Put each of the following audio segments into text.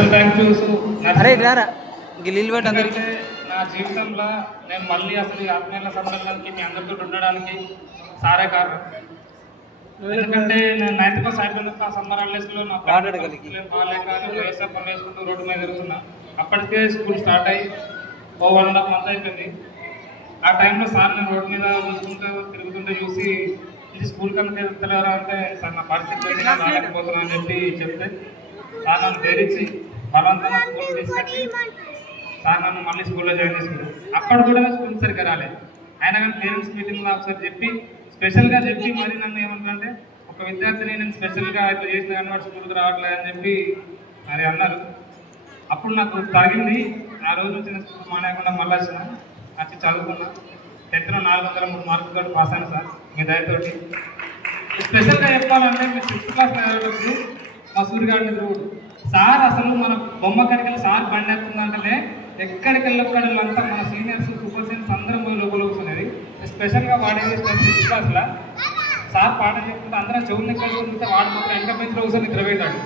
Special thank use అందరికి నా జీవితంలో నేను మళ్ళీ అసలు ఈ ఆత్మీయుల సంబంధానికి మీ అందరితో ఉండడానికి సారే కారణం. ఎందుకంటే నేను 9th క్లాస్ అయిపోయిన సమ్మర్ హాలిడేస్లో నా బాగాలేక వైఎస్ఆర్ పని వేసుకుంటూ రోడ్డు మీద తిరుగుతున్నా. అప్పటికే స్కూల్ స్టార్ట్ అయ్యి 1.5 month అయిపోయింది. ఆ టైంలో సార్ నేను రోడ్డు మీద తిరుగుతుంటే చూసి ఇది స్కూల్ కనుక వెళ్తలేరా అంటే సార్ నా పరిస్థితి రాలేకపోతున్నా అని చెప్తే సార్ నన్ను ధరించి బలవంతంగా స్కూల్ తీసుకొచ్చి సార్ నన్ను మళ్ళీ స్కూల్లో జాయిన్ చేసుకున్నాను. అప్పుడు కూడా స్కూల్ సరిగ్గా రాలేదు. అయినా కానీ పేరెంట్స్ మీటింగ్లో ఒకసారి చెప్పి స్పెషల్గా చెప్పి మరి నన్ను ఏమంటారంటే ఒక విద్యార్థిని నేను స్పెషల్గా ఇట్లా చేసిన కానీ వాడు స్కూల్కి రావట్లేదు అని చెప్పి మరి అన్నారు. అప్పుడు నాకు తాగింది. ఆ రోజు వచ్చిన స్కూల్ మానేయకుండా మళ్ళీ వచ్చి చదువుకున్నా. 10th 403 మార్కులతో పాస్ అయ్యాను సార్ మీ దయతోటి. స్పెషల్గా చెప్పాలంటే మీరు 6th క్లాస్ చదివేటప్పుడు మా సూర్యగాడిని తిరుగుడు సార్ అసలు మన బొమ్మ కడికలు సార్ బండి ఎక్కుతుందంటేనే ఎక్కడికి వెళ్ళక్కడంతా మన సీనియర్స్ సూపర్ సీనియర్స్ అందరం పోయి లోపల కూర్చునేది. స్పెషల్గా వాడే 6th క్లాస్లో సార్ పాఠం చెప్తుంటే అందరం చెవుల్ని కలిసి ఉంటే వాడు మాత్రం వెనక బెంచ్లో కూర్చొని నిద్రపోయినాడు.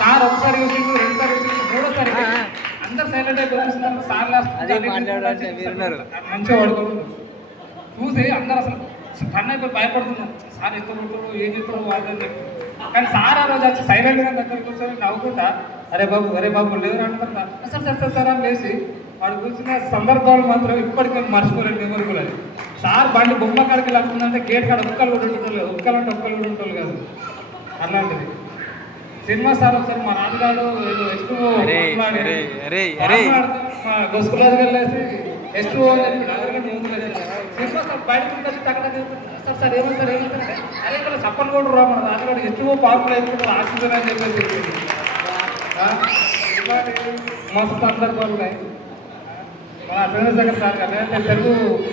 సార్ ఒకసారి చూసిండు, రెండుసారి చూసిండు, మూడోసారి అందరు సైలెంట్ అయిపోయి చూస్తున్నారు. సార్ మంచిగా పడుకుంటున్నారు. చూసి అందరు అసలు కన్ను అయిపోయి భయపడుతున్నారు. సార్ ఎంత కొడుతాడు ఏం చెప్తాడు అర్థం చెప్పి. కానీ సార్ ఆ రోజు వచ్చి సైలెంట్గా దగ్గర కూర్చొని నవ్వుకుంటా అరే బాబు లేరు అంటున్నా సార్ సార్ సార్ అని లేచి వాడు కూర్చున్న సందర్భాలు మాత్రం ఇప్పటికీ మర్చిపోలేదు మెమొరబుల్. సార్ బండి బొమ్మ కాడికి లేకుందంటే గేట్ కాడ ఒక్కలు కూడా ఉంటుంటారు, ఒక్కలు అంటే ఒక్కలు కూడా ఉంటారు కాదు అలాంటిది. సినిమా సార్ ఒకసారి మా నాన్నగారు ఏదో ఎక్కువ గొసుకులాగా వెళ్ళేసి ఎక్కువ సినిమా సార్ బయటకు ఉంటుంది సార్ సార్ ఏమంటారు ఏమంటారంటే అరే ఇక్కడ చప్పలు కూడా రా మన నాన్నగారు ఎక్కువ పార్కులు అయిపోతుంది ఆక్సిజన్ అని చెప్పేసి మస్తు సందర్భాలు ఉన్నాయి. మన చంద్రశేఖర్ సార్ కదా తెలుగు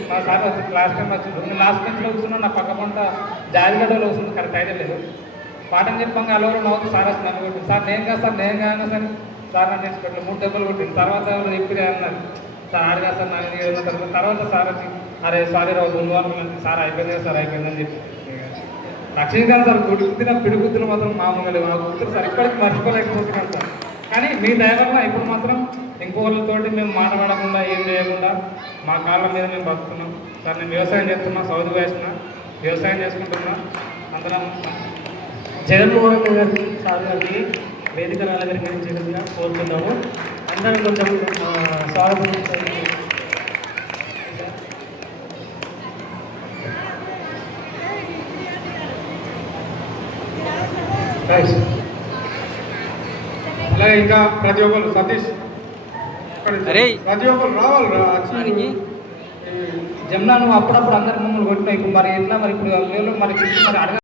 మా సార్ క్లాస్ టైం వచ్చింది. నేను లాస్ట్ బెంచ్లో కూర్చున్నా, నా పక్క పంట జారిగడ్డలో వస్తుంది కరెక్ట్ ఐడియా లేదు. పాఠం చెప్పంగా అలవరు నవ్వుతూ సార్ వచ్చి నన్ను కొట్టింది. సార్ నేను కాదు సార్ నేను కాను సార్ సార్ నన్ను వేసుకోవట్లేదు 3 దెబ్బలు కొట్టింది. తర్వాత చెప్పిదే అన్నారు సార్ ఆడిగా సార్ నాకు తర్వాత సార్ వచ్చి అరే సారీ రావు గురువారం సార్ అయిపోయింది సార్ అయిపోయిందని చెప్పి లక్ష్మీకాంత్ సార్ గుర్తున్న పిడుగుద్దులు మాత్రం మామూలుగా లేవు. నా గుర్తులు సార్ ఇప్పటికీ మర్చిపోలేకపోతున్నాను సార్. కానీ మీ దయవల్ల ఇప్పుడు మాత్రం ఇంకోళ్ళతోటి మేము మాట్లాడకుండా ఏం చేయకుండా మా కాళ్ళ మీద మేము బతుకుతున్నాం సార్. నేను వ్యవసాయం చేస్తున్నా, సౌదీ వేసిన వ్యవసాయం చేసుకుంటున్నా. అందరం జగన్మోహన్ రెడ్డి సార్ గారికి వేదికను అలంకరించగా కోరుతున్నాము. అందరం కొంచెం స్వాగతం. అలాగే ఇంకా ప్రతి ఒక్కరు సతీష్ ప్రతి ఒక్కరు రావాలి. జమునా నువ్వు అప్పుడప్పుడు అందరు మమ్మల్ని కొట్టినావు. ఇప్పుడు మరి ఎట్లా మరి ఇప్పుడు మరి అడగ